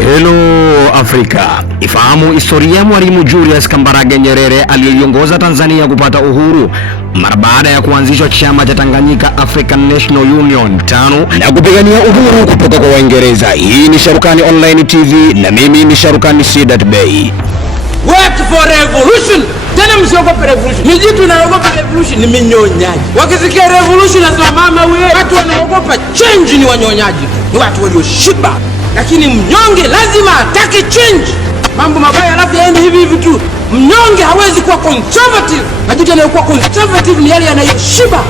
Hello Afrika. Ifahamu historia ya Mwalimu Julius Kambarage Nyerere aliyeiongoza Tanzania kupata uhuru mara baada ya kuanzishwa chama cha Tanganyika African National Union tano na kupigania uhuru kutoka kwa Waingereza. Hii ni Sharukani Online TV na mimi ni Sharukani Sidat Bey. Work for revolution. Tena msiogope revolution. Mijitu inaogopa revolution ni minyonyaji. Wakisikia revolution nasema mama wewe, watu wanaogopa change ni wanyonyaji. Ni watu walioshiba. Lakini mnyonge lazima atake change. Mambo mabaya alafu yaende hivi hivi tu. Mnyonge hawezi kuwa conservative. Majitu yanayokuwa conservative ni yale yanayoshiba.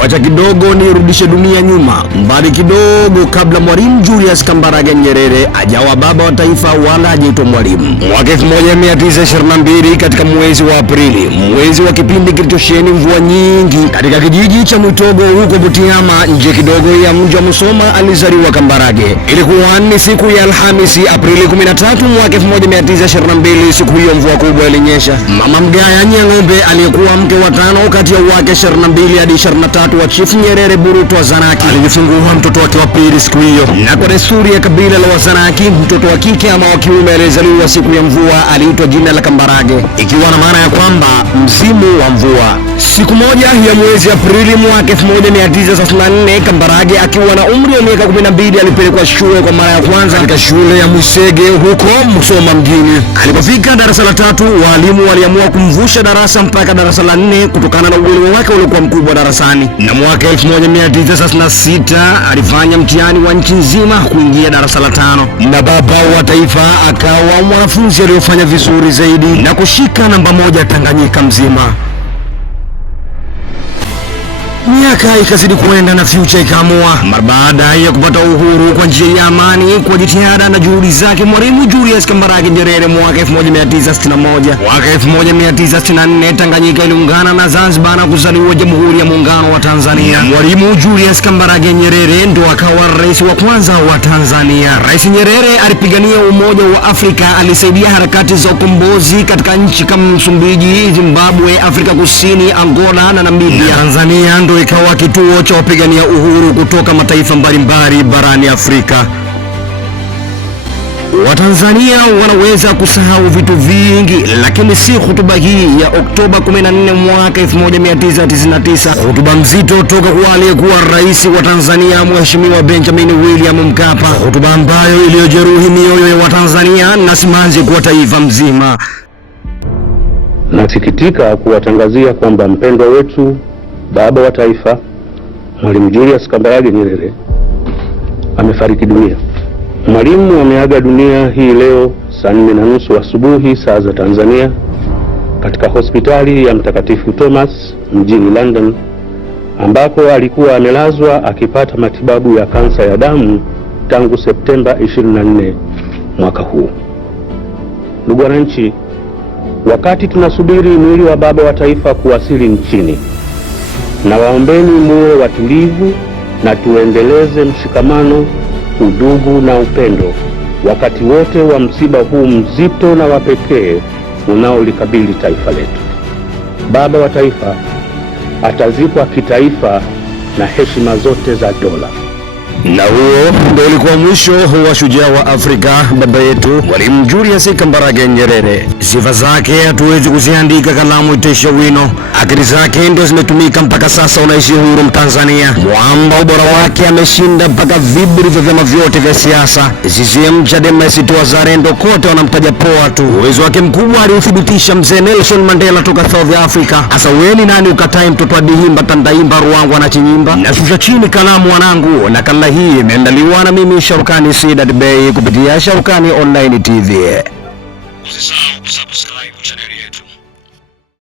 Wacha kidogo nirudishe dunia nyuma, mbali kidogo kabla Mwalimu Julius Kambarage Nyerere ajawa baba wa taifa wala ajaitwa mwalimu. Mwaka 1922 katika mwezi wa Aprili, mwezi wa kipindi kilichosheheni mvua nyingi, katika kijiji cha Mwitogo huko Butiama nje kidogo ya mji wa Musoma alizaliwa Kambarage. Ilikuwa ni siku ya Alhamisi Aprili 13 mwaka 1922. Siku hiyo mvua kubwa ilinyesha. Mama Mgaya Nyang'ombe aliyekuwa mke wa tano kati ya wake 22 hadi 23 wa Chief Nyerere Burutu Wazanaki alijifungua mtoto wake wa pili siku hiyo. Na kwa desturi ya kabila la Wazanaki, mtoto wa kike ama wa kiume aliyezaliwa siku ya mvua aliitwa jina la Kambarage, ikiwa na maana ya kwamba msimu wa mvua. Siku moja ya mwezi Aprili mwaka 1934, Kambarage akiwa na umri wa miaka 12 alipelekwa shule kwa mara ya kwanza katika shule ya Mwisege huko Musoma mjini. Alipofika darasa la 3, walimu waliamua kumvusha darasa mpaka darasa la 4 kutokana na uelewa wake uliokuwa mkubwa darasani. Na mwaka 1936 alifanya mtihani wa nchi nzima kuingia darasa la 5, na baba wa taifa akawa mwanafunzi aliyofanya vizuri zaidi na kushika namba 1 Tanganyika mzima. Miaka ikazidi kuenda na future ikaamua. Mara baada ya kupata uhuru kwa njia ya amani kwa jitihada na juhudi zake Mwalimu Julius Kambarage Nyerere mwaka 1961. Mwaka 1964 Tanganyika iliungana na Zanzibar na kuzaliwa Jamhuri ya Muungano wa Tanzania. Mwalimu Julius Kambarage Nyerere ndo akawa rais wa kwanza wa Tanzania. Rais Nyerere alipigania umoja wa Afrika, alisaidia harakati za ukombozi katika nchi kama Msumbiji, Zimbabwe, Afrika Kusini, Angola na Namibia. Tanzania ndo ikawa kituo cha wapigania uhuru kutoka mataifa mbalimbali barani Afrika. Watanzania wanaweza kusahau vitu vingi, lakini si hotuba hii ya Oktoba 14 mwaka 1999, hotuba mzito toka kwa aliyekuwa rais wa Tanzania Mheshimiwa Benjamin William Mkapa, hotuba ambayo iliyojeruhi mioyo ya Watanzania na simanzi kwa taifa mzima. Nasikitika kuwatangazia kwamba mpendwa wetu baba wa taifa Mwalimu Julius Kambarage Nyerere amefariki dunia. Mwalimu ameaga dunia hii leo saa 4:30 asubuhi saa za Tanzania katika hospitali ya Mtakatifu Thomas mjini London, ambako alikuwa amelazwa akipata matibabu ya kansa ya damu tangu Septemba 24 mwaka huu. Ndugu wananchi, wakati tunasubiri mwili wa baba wa taifa kuwasili nchini, na waombeni muwe watulivu na tuendeleze mshikamano, udugu na upendo wakati wote wa msiba huu mzito na wa pekee unaolikabili taifa letu. Baba wa taifa atazikwa kitaifa na heshima zote za dola. Na huo ndio ulikuwa mwisho wa shujaa wa Afrika, baba yetu Mwalimu Julius Kambarage Nyerere. Sifa zake hatuwezi kuziandika, kalamu itaisha wino. Akili zake ndio zimetumika mpaka sasa unaishi huru Mtanzania. Mwamba ubora wake ameshinda mpaka viburi vya vyama vyote vya siasa. CCM, Chadema, ACT Wazalendo kote wanamtaja poa tu. Uwezo wake mkubwa aliuthibitisha mzee Nelson Mandela toka South Africa. Asa weni nani ukatae mtoto adihimba tandaimba ruangwa na chinyimba. Na shusha chini kalamu wanangu, na kala hii imeandaliwa na mimi Sharukani Sidat Bey kupitia Sharukani Online TV. Usisahau kusubscribe.